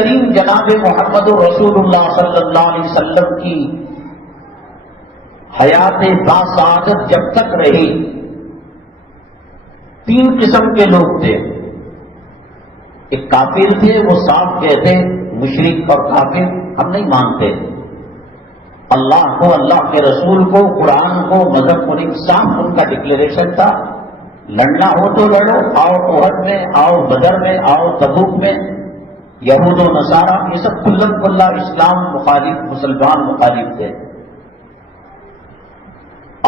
کریم جناب محمد رسول اللہ صلی اللہ علیہ وسلم کی حیات باسعادت جب تک رہی، تین قسم کے لوگ تھے۔ ایک کافر تھے، وہ صاف کہتے مشرک اور کافر ہم نہیں مانتے اللہ کو، اللہ کے رسول کو، قرآن کو، مذہب کو نہیں، صاف ان کا ڈکلیریشن تھا لڑنا ہو تو لڑو، آؤ احد میں، آؤ بدر میں، آؤ تبوک میں، یہود و نصارہ یہ سب کلم کلا اسلام مخالف، مسلمان مخالف تھے۔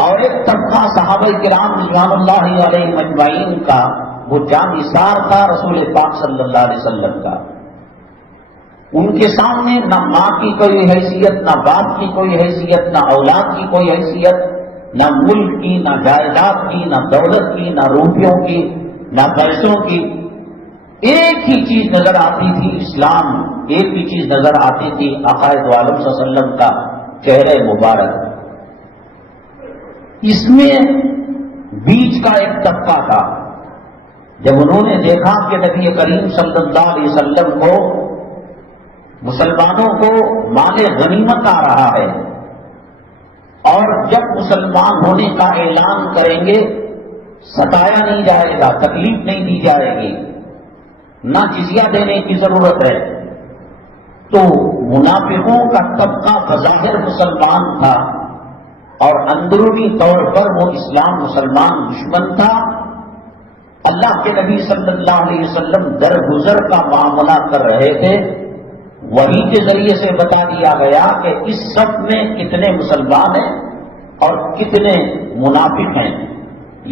اور ایک طبقہ صحابہ کرام رضوان اللہ علیہم اجمعین کا، وہ جانثار تھا رسول پاک صلی اللہ علیہ وسلم کا۔ ان کے سامنے نہ ماں کی کوئی حیثیت، نہ باپ کی کوئی حیثیت، نہ اولاد کی کوئی حیثیت، نہ ملک کی، نہ جائیداد کی، نہ دولت کی، نہ روپیوں کی، نہ پیسوں کی۔ ایک ہی چیز نظر آتی تھی اسلام، ایک ہی چیز نظر آتی تھی آقا دو عالم صلی اللہ علیہ وسلم کا چہرہ مبارک۔ اس میں بیچ کا ایک طبقہ تھا، جب انہوں نے دیکھا کہ نبی کریم صلی اللہ علیہ وسلم کو، مسلمانوں کو مال غنیمت آ رہا ہے، اور جب مسلمان ہونے کا اعلان کریں گے ستایا نہیں جائے گا، تکلیف نہیں دی جائے گی، نہ جزیہ دینے کی ضرورت ہے، تو منافقوں کا طبقہ بظاہر مسلمان تھا اور اندرونی طور پر وہ اسلام مسلمان دشمن تھا۔ اللہ کے نبی صلی اللہ علیہ وسلم درگزر کا معاملہ کر رہے تھے، وحی کے ذریعے سے بتا دیا گیا کہ اس صف میں کتنے مسلمان ہیں اور کتنے منافق ہیں۔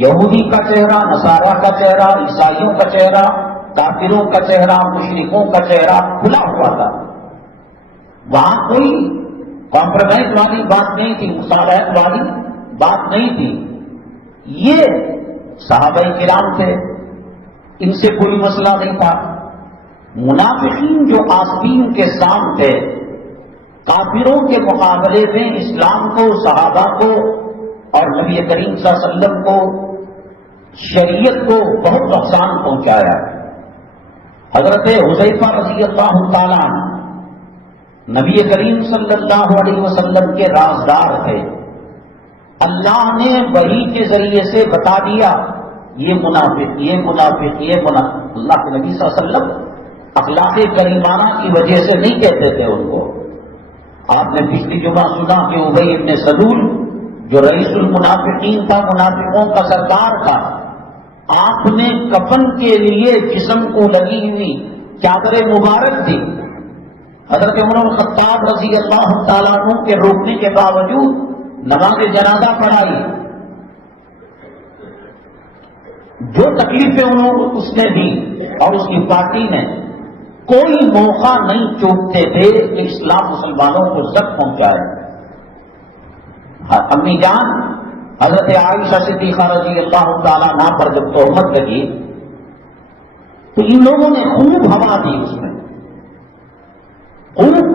یہودی کا چہرہ، نصارہ کا چہرہ، عیسائیوں کا چہرہ، کافروں کا چہرہ، مشرکوں کا چہرہ کھلا ہوا تھا۔ وہاں کوئی کمپرومائز والی بات نہیں تھی، مصالحت والی بات نہیں تھی۔ یہ صحابہ کرام تھے، ان سے کوئی مسئلہ نہیں تھا۔ منافقین جو آستین کے سام تھے، کافروں کے مقابلے میں اسلام کو، صحابہ کو اور نبی کریم صلی اللہ علیہ وسلم کو، شریعت کو بہت نقصان پہنچایا۔ حضرت حذیفہ رضی اللہ تعالیٰ عنہ نبی کریم صلی اللہ علیہ وسلم کے رازدار تھے۔ اللہ نے وحی کے ذریعے سے بتا دیا یہ منافق، یہ منافق، یہ منافق۔ اللہ کے نبی صلی اللہ علیہ وسلم اخلاق کریمانہ کی وجہ سے نہیں کہتے تھے ان کو۔ آپ نے پچھلی جمعہ سنا کہ ابی ابن سلول جو رئیس المنافقین تھا، منافقوں کا سردار تھا، آپ نے کفن کے لیے جسم کو لگی ہوئی چادر مبارک دی، حضرت عمر بن خطاب رضی اللہ تعالیٰ عنہ کے روکنے کے باوجود نماز جنازہ پڑھائی۔ جو تکلیفیں انہوں کو اس نے دی اور اس کی پارٹی نے، کوئی موقع نہیں چوکتے تھے کہ اسلام مسلمانوں کو زخم پہنچائے۔ امی جان حضرت عائشہ صدیقہ رضی اللہ تعالیٰ عنہ پر جب تہمت لگی تو ان لوگوں نے خوب ہوا دی، اس میں خوب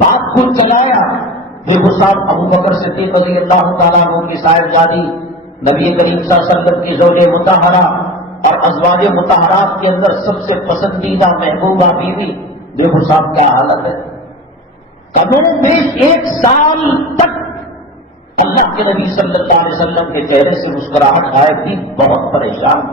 بات کو چلایا۔ دیکھو صاحب ابو بکر صدیق رضی اللہ تعالیٰ عنہ کی صاحبزادی، نبی کریم صلی اللہ علیہ وسلم کی زوج مطہرہ اور ازواج مطہرات کے اندر سب سے پسندیدہ محبوبہ بیوی، دیکھو صاحب کیا حالت ہے۔ کموں بیش 1 سال تک اللہ کے نبی صلی اللہ علیہ وسلم کے چہرے سے مسکراہٹ غائب تھی، بہت پریشان۔